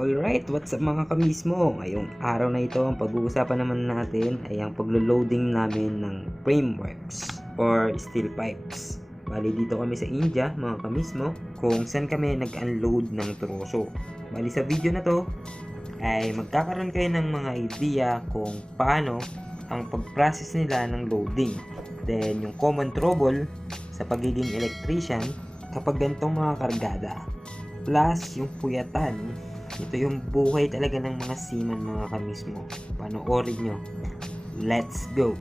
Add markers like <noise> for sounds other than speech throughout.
Alright, what's up mga kamismo? Ngayong araw na ito, ang pag-uusapan naman natin ay ang paglo-loading namin ng frameworks or steel pipes. Bali dito kami sa India, mga kamismo, kung saan kami nag-unload ng troso. Bali sa video na to, ay magkakaroon kayo ng mga idea kung paano ang pag-process nila ng loading. Then, yung common trouble sa pagiging electrician kapag ganitong mga kargada. Plus, yung puyatan. Ito yung buhay talaga ng mga seaman mga kamismo. Panoorin nyo. Let's go!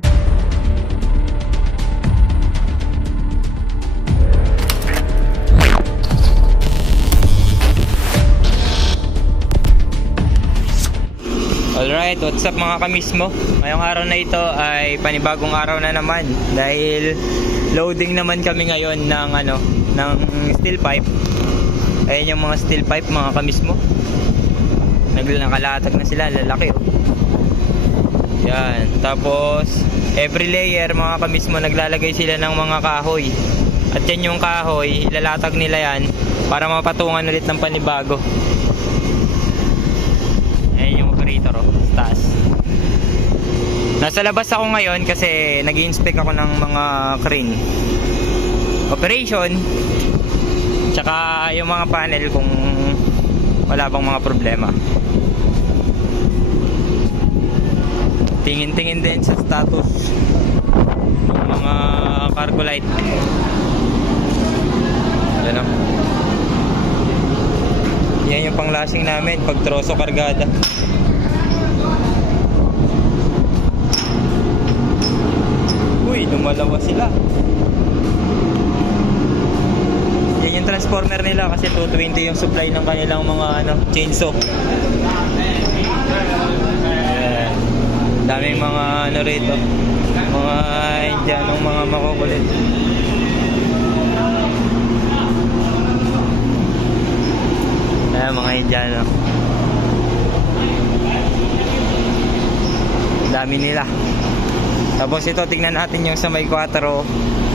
Alright, what's up mga kamismo? Ngayong araw na ito ay panibagong araw na naman dahil loading naman kami ngayon ng ano, ng steel pipe. Ayan yung mga steel pipe mga kamismo. Naglakalatag na sila, lalaki oh. Yan, tapos every layer mga kamismo naglalagay sila ng mga kahoy. At yan yung kahoy, ilalatag nila yan para mapatungan ulit ng panibago. Ayan yung operator oh, taas. Nasa labas ako ngayon kasi nag inspect ako ng mga crane. Operation. Tsaka yung mga panel kung wala bang mga problema. Tingin-tingin din sa status ng mga cargo light. Yan o. Yan yung panglasing namin pag troso kargada. Uy, lumalawa sila. Yan yung transformer nila kasi 220 yung supply ng kanilang mga ano, chainsaw. Daming mga ano rito. Mga Indianong mga makukulit. Ayan, mga Indiano. Dami nila. Tapos ito, tingnan natin yung sa may 4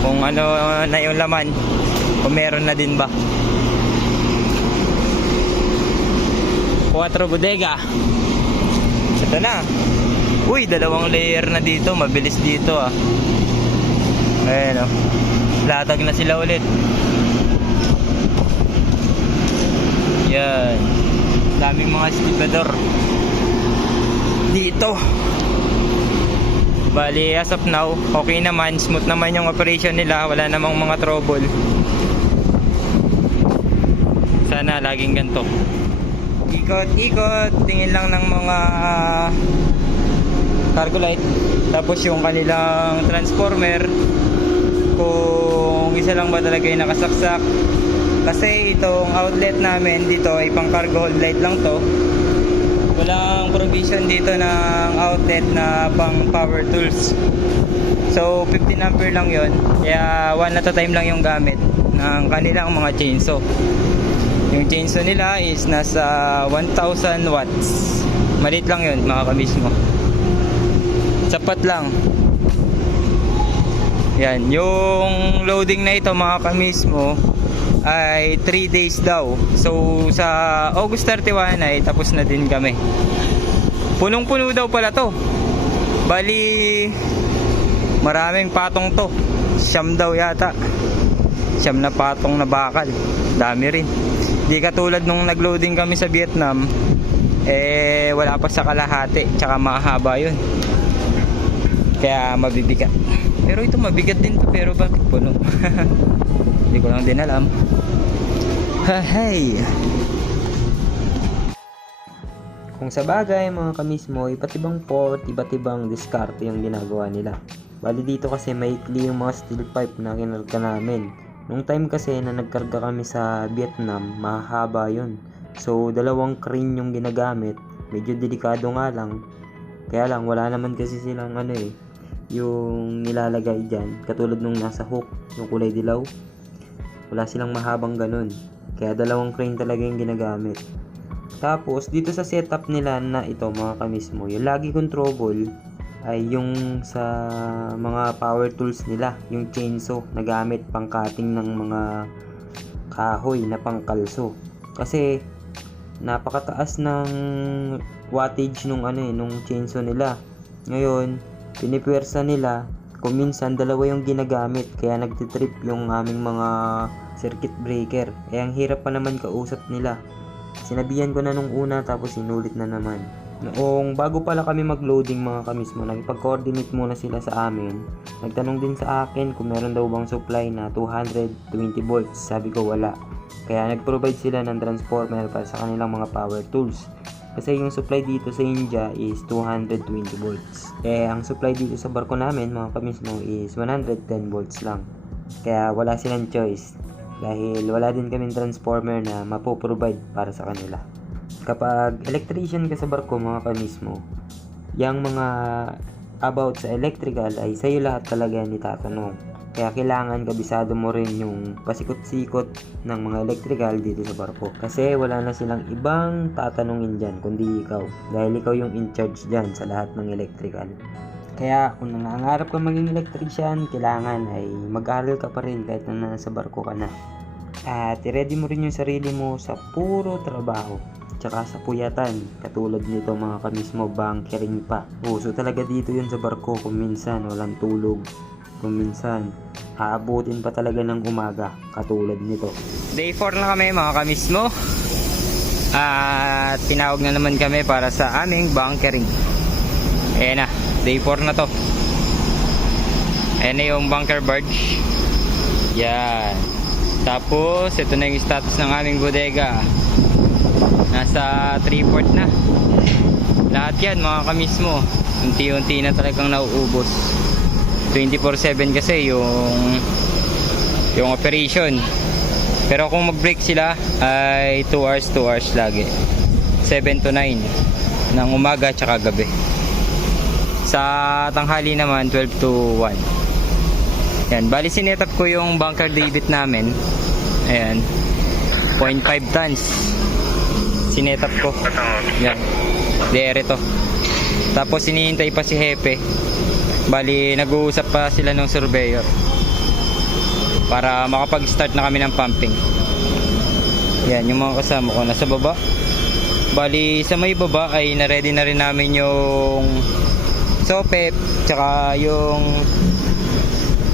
kung ano na yung laman. Kung meron na din ba. 4 bodega. Ito na. Uy, dalawang layer na dito. Mabilis dito ah. Ayan o. Latag na sila ulit. Yan. Daming mga stibador. Dito. Bali, as of now, okay naman. Smooth naman yung operation nila. Wala namang mga trouble. Sana laging ganito. Ikot-ikot. Tingin lang ng mga cargo light. Tapos yung kanilang transformer. Kung isa lang ba talaga yung nakasaksak. Kasi itong outlet namin dito ay pang cargo hold light lang to. Walang provision dito ng outlet na pang power tools. So 15 ampere lang yon. Kaya one at a time lang yung gamit ng kanilang mga chainsaw. Yung chainsaw nila is nasa 1000 watts. Malit lang yun mga kamismo. Sapat lang. Yan, yung loading na ito mga kamismo ay 3 days daw. So sa August 31 ay tapos na din kami. Punong-puno daw pala to. Bali maraming patong to. Siyam daw yata. Siyam na patong na bakal. Dami rin. Di katulad nung nagloading kami sa Vietnam, eh wala pa sa kalahati, tsaka mahaba yun. Kaya mabibigat. Pero ito mabigat din to, pero bakit puno? <laughs> Hindi ko lang din alam. Hey! Kung sa bagay mga kamismo, iba't ibang port, iba't ibang diskarte yung ginagawa nila. Bali dito kasi maikli yung mga steel pipe na kinarga namin. Nung time kasi na nagkarga kami sa Vietnam, mahaba yun. So, dalawang crane yung ginagamit. Medyo delikado nga lang. Kaya lang, wala naman kasi silang ano eh, yung nilalagay dyan. Katulad nung nasa hook, yung kulay dilaw. Wala silang mahabang ganun. Kaya dalawang crane talaga yung ginagamit. Tapos, dito sa setup nila na ito mga kamismo, yung lagi kong trouble ay yung sa mga power tools nila, yung chainsaw na gamit pang cutting ng mga kahoy na pangkalso. Kasi napakataas ng wattage nung ano eh, nung chainsaw nila. Ngayon, pinipwersa nila, kung minsan dalawa yung ginagamit, kaya nagtitrip yung aming mga circuit breaker. Eh, ang hirap pa naman kausap nila. Sinabihan ko na nung una, tapos inulit na naman. Noong bago pala kami mag-loading mga kamis mo, nagpag-coordinate muna sila sa amin. Nagtanong din sa akin kung meron daw bang supply na 220 volts. Sabi ko wala. Kaya nag-provide sila ng transformer para sa kanilang mga power tools. Kasi yung supply dito sa India is 220 volts. Eh, ang supply dito sa barko namin, mga kamismo, is 110 volts lang. Kaya wala silang choice. Dahil wala din kaming transformer na mapoprovide para sa kanila. Kapag electrician ka sa barko, mga kamismo, yung mga about sa electrical ay sa'yo lahat talaga yan itatanong. Kaya kailangan kabisado mo rin yung pasikot-sikot ng mga electrical dito sa barko. Kasi wala na silang ibang tatanungin dyan kundi ikaw. Dahil ikaw yung in charge dyan sa lahat ng electrical. Kaya kung nangangarap ka maging electrician, kailangan ay mag-aral ka pa rin kahit na nasa barko ka na. At i-ready mo rin yung sarili mo sa puro trabaho. Tsaka sa puyatan, katulad nito mga kamismo, bunkering pa. Uso talaga dito yun sa barko kung minsan walang tulog. Kung minsan, aabutin pa talaga ng umaga, katulad nito. Day 4 na kami mga kamismo. At tinawag na naman kami para sa aming bunkering. Ayan na, day 4 na to. Ayan na yung bunker barge. Yan. Tapos, ito na yung status ng aming bodega. Nasa 3 port na. Lahat yan mga kamismo. Unti-unti na talagang nauubos. 24/7 kasi yung yung operation. Pero kung mag-break sila ay 2 hours 2 hours lagi. 7 to 9 ng umaga at gabi. Sa tanghali naman 12 to 1. Yan, bali sinetap ko yung bunker divot namin. Ayan. 0.5 tons. Sinetap ko. Yan. Dere to. Tapos hinihintay pa si Hepe. Bali, nag-uusap pa sila ng surveyor para makapag-start na kami ng pumping. Yan, yung mga kasama ko nasa baba. Bali, sa may baba ay na-ready na rin namin yung sopep, tsaka yung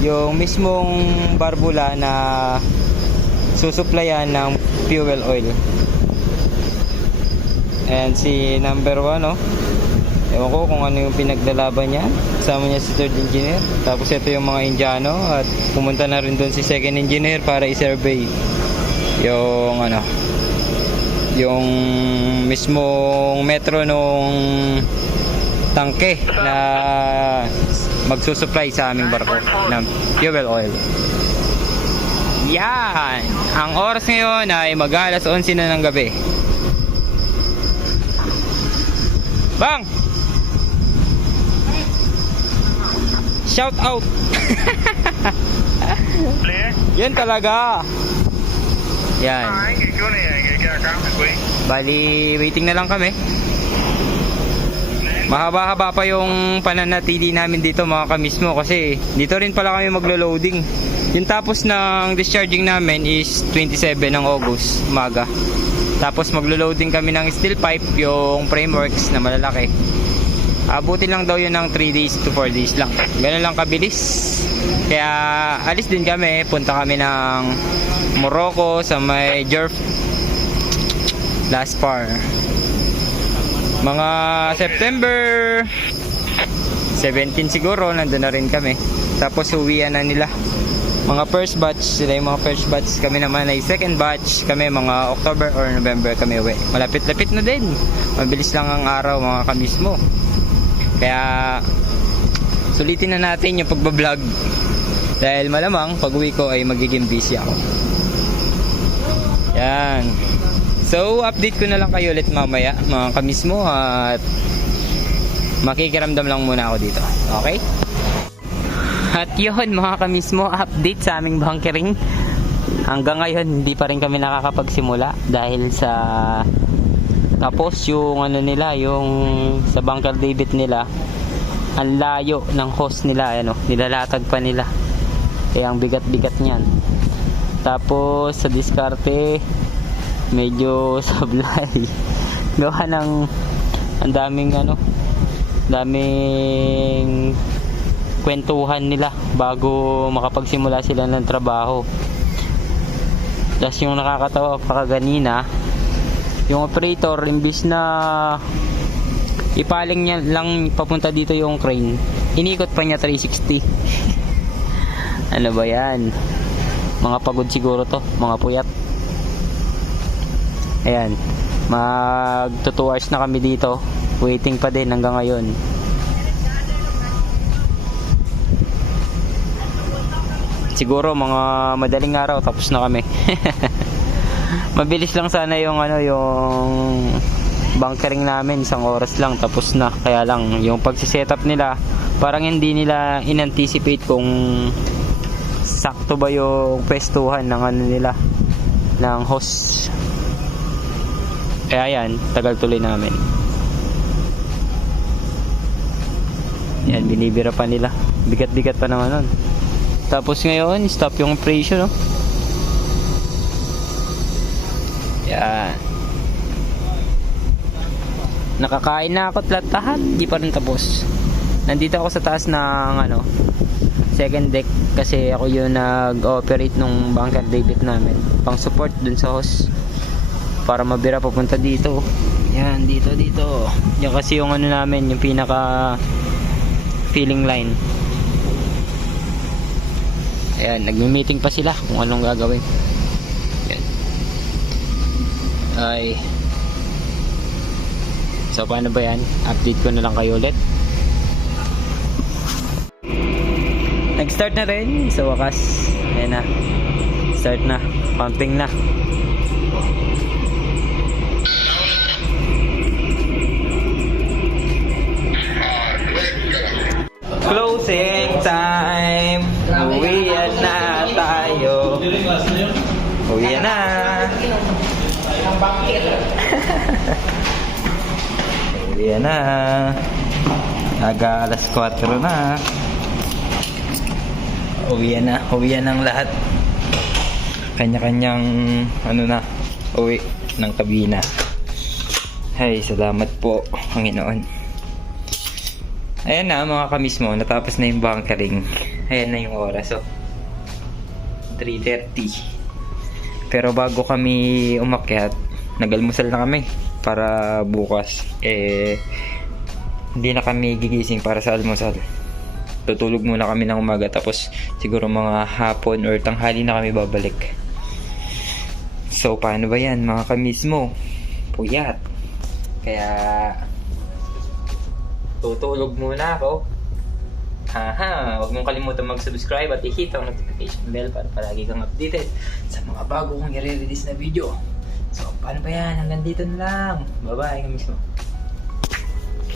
yung mismong barbula na susuplayan ng fuel oil. And si number 1, no? Ewan ko kung ano yung pinagdalaban niya. Kasama niya si third engineer. Tapos ito yung mga Indiano at pumunta na rin doon si second engineer para i-survey yung ano yung mismong metro nung tangke na magsusupply sa aming barko ng fuel oil. Yan! Ang oras ngayon ay mag-alas 11 na ng gabi. Bang! Shout out! Yan talaga! Yan. Bali, waiting na lang kami. Mahaba-haba pa yung pananatili namin dito mga kamismo kasi dito rin pala kami maglo-loading. Yung tapos ng discharging namin is 27 ng August, umaga. Tapos maglo-loading kami ng steel pipe, yung frameworks na malalaki. Abutin lang daw yun ng 3 days to 4 days lang. Ganun lang kabilis. Kaya alis din kami, punta kami ng Morocco sa may Jerf last par. Mga September 17 siguro, nandun na rin kami. Tapos uwian na nila. Mga first batch, sila yung mga first batch. Kami naman ay second batch. Kami mga October or November kami uwi. Malapit-lapit na din. Mabilis lang ang araw mga kamismo. Kaya sulitin na natin yung pagbablog. Dahil malamang pag uwi ko ay magiging busy ako. Yan. So, update ko na lang kayo ulit mamaya, mga kamismo, at makikiramdam lang muna ako dito. Okay? At yun, mga kamismo, update sa aming bunkering. Hanggang ngayon, hindi pa rin kami nakakapagsimula dahil sa tapos yung ano nila, yung sa bunker divot nila, ang layo ng hose nila, ano, nilalatag pa nila. Kaya ang bigat-bigat niyan. Tapos sa diskarte, medyo <laughs> sablay. Gawa ng ang daming ano, daming kwentuhan nila bago makapagsimula sila ng trabaho. Tapos yung nakakatawa pa kaganina, yung operator, imbis na ipaling niya lang papunta dito yung crane, inikot pa niya 360. <laughs> ano ba yan? Mga pagod siguro to, mga puyat. Ayan, mag 2 hours na kami dito. Waiting pa din hanggang ngayon. Siguro mga madaling araw tapos na kami. <laughs> Mabilis lang sana yung ano yung bunkering namin isang oras lang tapos na. Kaya lang yung pagsisetup nila parang hindi nila inanticipate kung sakto ba yung pwestuhan ng ano nila ng host. Kaya yan, tagal tuloy namin. Yan, binibira pa nila. Bigat-bigat pa naman nun. Tapos ngayon, stop yung operation, no? Yan. Nakakain na ako lahat, di pa rin tapos. Nandito ako sa taas ng ano, second deck kasi ako yung nag-operate nung bunker David namin. Pang support dun sa host para mabira papunta dito. Yan, dito, dito. Yan kasi yung ano namin, yung pinaka filling line. Ayan, nagme-meeting pa sila kung anong gagawin. Ay. So, paano ba yan? Update ko na lang kayo ulit. Nag-start na rin sa wakas. Ayan na. Start na. Pumping na. Uwian na. Aga alas 4 na. Uwian na. Uwian ng lahat. Kanya-kanyang ano na. Uwi ng kabina. Hey, salamat po, Panginoon. Ayan na mga kamismo, natapos na yung bunkering. Ayan na yung oras, oh. 3.30. Pero bago kami umakyat, nagalmusal na kami para bukas. Eh, hindi na kami gigising para sa almusal. Tutulog muna kami ng umaga tapos siguro mga hapon or tanghali na kami babalik. So, paano ba yan mga kamismo? Puyat. Kaya, tutulog muna ako. Haha, huwag mong kalimutan mag-subscribe at i-hit ang notification bell para palagi kang updated sa mga bago kong i-release na video. So, paano ba yan? Hanggang dito na lang. Bye-bye, kamismo.